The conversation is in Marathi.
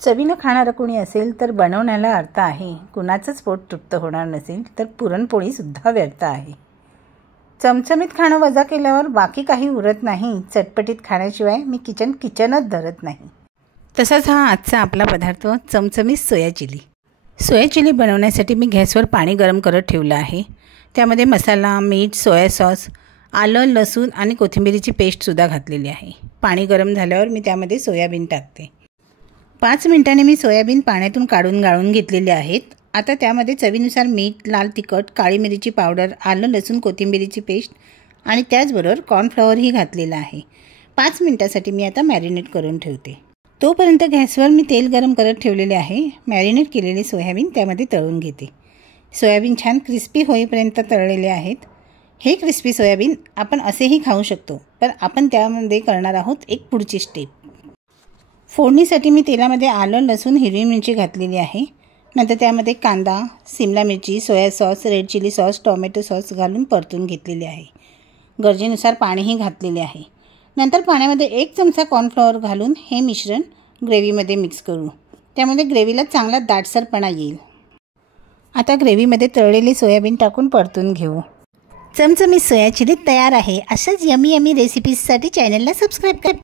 चवीनं खाणारं कोणी असेल तर बनवण्याला अर्थ आहे. कुणाचंच पोट तृप्त होणार नसेल तर पुरणपोळीसुद्धा व्यर्थ आहे. चमचमीत खाणं वजा केल्यावर बाकी काही उरत नाही. चटपटीत खाण्याशिवाय मी किचनच धरत नाही. तसाच हा आजचा आपला पदार्थ चमचमीत सोया चिली. सोया चिली बनवण्यासाठी मी गॅसवर पाणी गरम करत ठेवलं आहे. त्यामध्ये मसाला, मीठ, सोया सॉस, आलं, लसूण आणि कोथिंबिरीची पेस्टसुद्धा घातलेली आहे. पाणी गरम झाल्यावर मी त्यामध्ये सोयाबीन टाकते. 5 मिनिटांनी मी सोयाबीन पाण्यातून काढून गाळून घेतलेले आहेत. आता त्यामध्ये चवीनुसार मीठ, लाल तिखट, काळी मिरीची पावडर, आलं, लसूण, कोथिंबिरीची पेस्ट आणि त्याचबरोबर कॉर्नफ्लॉवरही घातलेलं आहे. 5 मिनिटासाठी मी आता मॅरिनेट करून ठेवते. तोपर्यंत गॅसवर मी तेल गरम करत ठेवलेले आहे. मॅरिनेट केलेले सोयाबीन त्यामध्ये तळून घेते. सोयाबीन छान क्रिस्पी होईपर्यंत तळलेले आहेत. हे क्रिस्पी सोयाबीन आपण असेही खाऊ शकतो, पण आपण त्यामध्ये करणार आहोत एक पुढची स्टेप. फोडणीसाठी मी तेलामध्ये आलं, लसूण, हिरवी मिरची घातलेली आहे. नंतर त्यामध्ये कांदा, सिमला मिरची, soya sauce, red chilli sauce, tomato sauce घालून परतून घेतलेले आहे. गरजेनुसार पाणीही घातलेले आहे. नंतर पाण्यामध्ये 1 चमचा कॉर्नफ्लॉवर घालून हे मिश्रण ग्रेव्हीमध्ये मिक्स करू. त्यामध्ये ग्रेव्हीला चांगला दाटसरपणा येईल. आता ग्रेव्हीमध्ये तळलेली सोयाबीन टाकून परतून घेऊ. चमचमीत सोया चिली तयार आहे. अशाच यमी रेसिपीजसाठी चॅनलला सबस्क्राईब करा.